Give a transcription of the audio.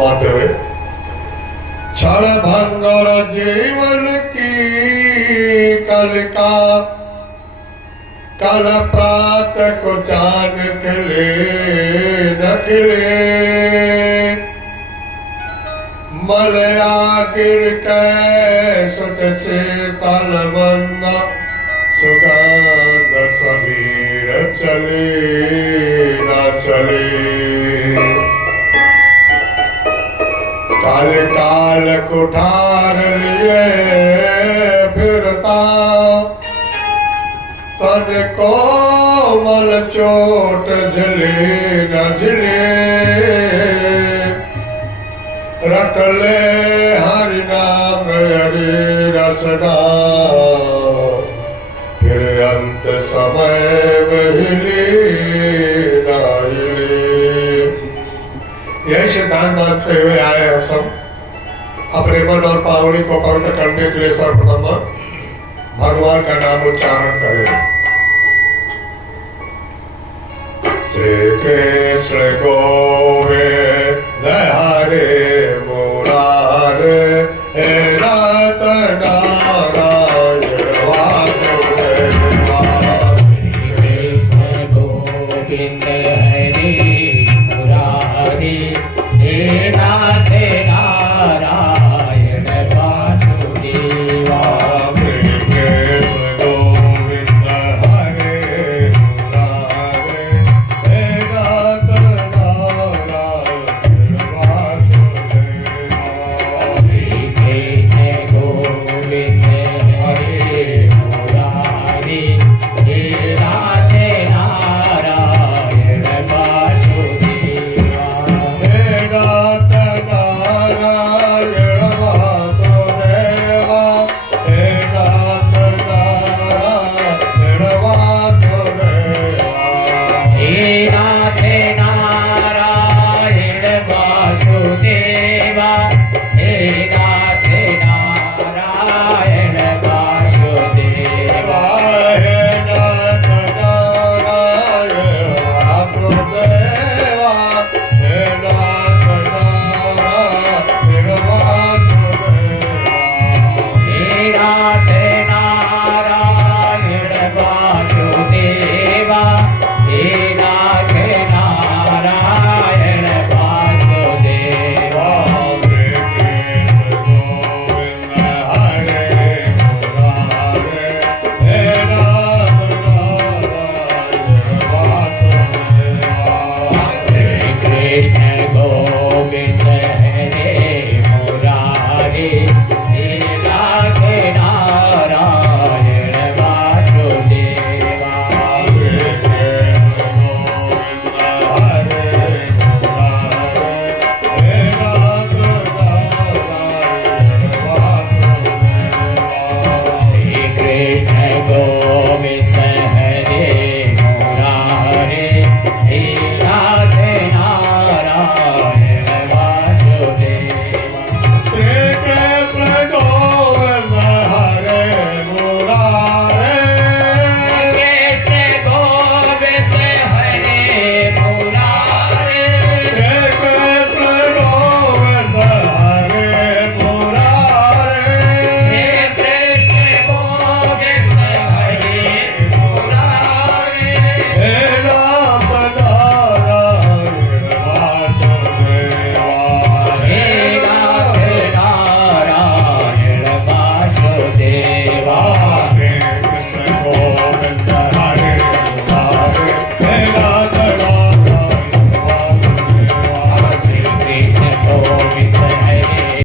फरमाते हुए, क्षण भंगुर जीवन की कलिका, कल प्रात को चांद खिले न खिले, मलया गिर के सुत शीतल मंद, सुगंध समीर चले न चले। काल काल कुठार लिए फिरता, तन कोमल चोट झिले न झिले, रट ले हरि नाम हरि रसना, फिर अंत समय में हिले न हिले। यह सिद्धांत मानते हुए आए हम सब अपने मन और पावनी को पवित्र करने के लिए सर्वप्रथम भगवान का नाम उच्चारण करें। श्री कृष्ण गोविंद हरे मुरारे, हे नाथ नारायण वासुदेव। कृष्ण गोविंद हरे मुरारे, हे